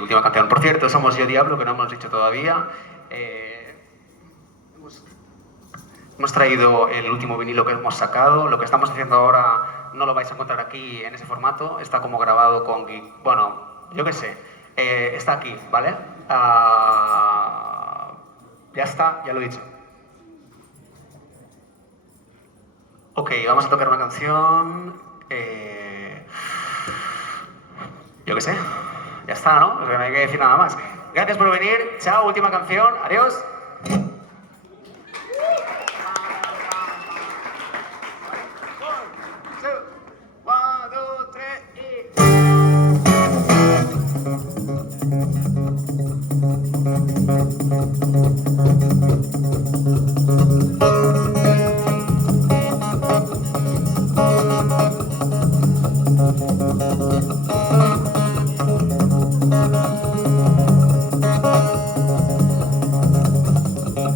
última canción. Por cierto, somos Yo Diablo, que no hemos dicho todavía. Hemos traído el último vinilo que hemos sacado. Lo que estamos haciendo ahora no lo vais a encontrar aquí en ese formato. Está como grabado con... Bueno, yo qué sé. Está aquí, ¿vale? Ya está, ya lo he dicho. Ok, vamos a tocar una canción... yo qué sé. Ya está, ¿no? No hay que decir nada más. Gracias por venir. Chao, última canción. Adiós.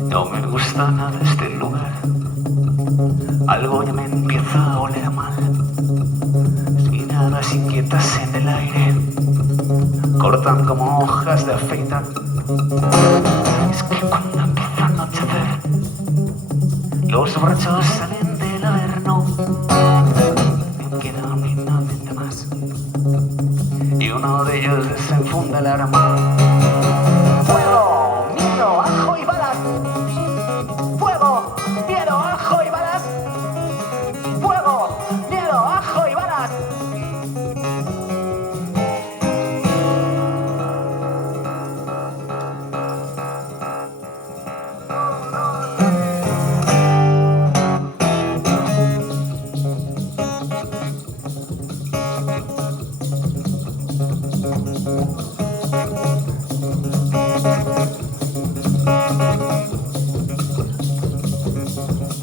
No me gusta nada este lugar. Algo ya me empieza a oler mal. Miradas inquietas en el aire cortan como hojas de afeitar. Es que cuando empieza a anochecer, los borrachos salen del averno. No queda ni nadie más. Y uno de ellos desenfunda el arma. ¡Fuego! ¡Miedo! ¡Ajo y balas! ¡Fuego! ¡Miedo! ¡Ajo y balas! ¡Fuego! ¡Miedo! ¡Ajo y balas!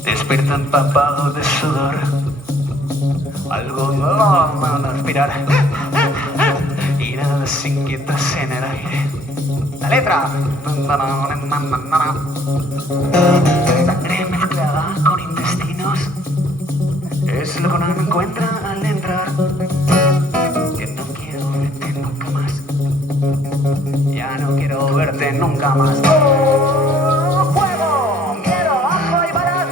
Despierta empapado de sudor. Algo no van a aspirar. Miradas inquietas en el aire. La letra. Sangre mezclada con intestinos. Es lo que uno encuentra al entrar. Que no quiero verte nunca más. Ya no quiero verte nunca más. ¡Oh! ¡Fuego! ¡Miedo! ¡Ajo y balas!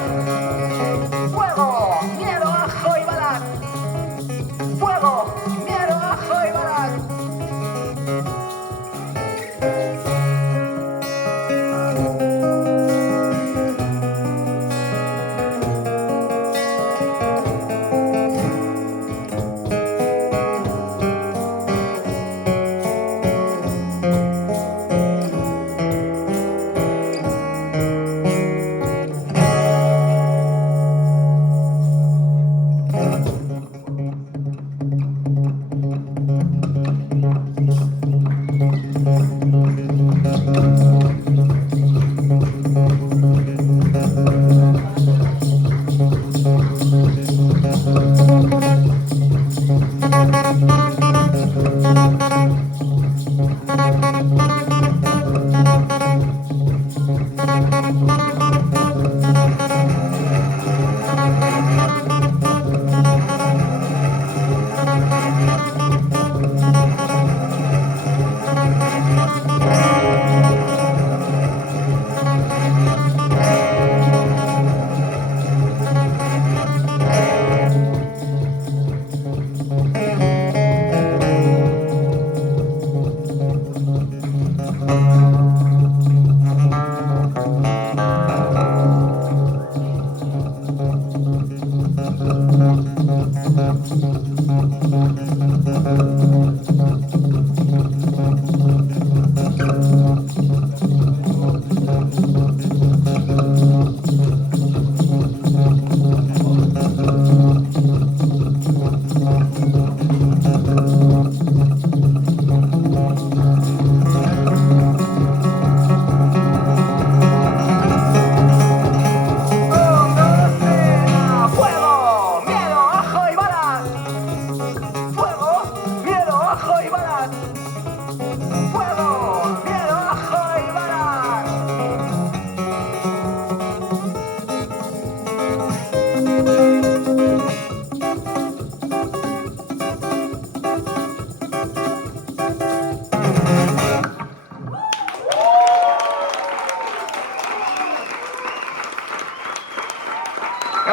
¡Fuego! ¡Miedo! ¡Ajo y balas! ¡Fuego! ¡Miedo! ¡Ajo y balas!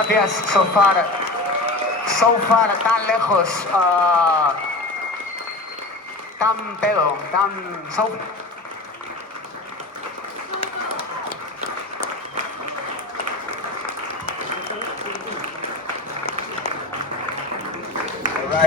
Gracias, so far, tan lejos, tan pedo, tan...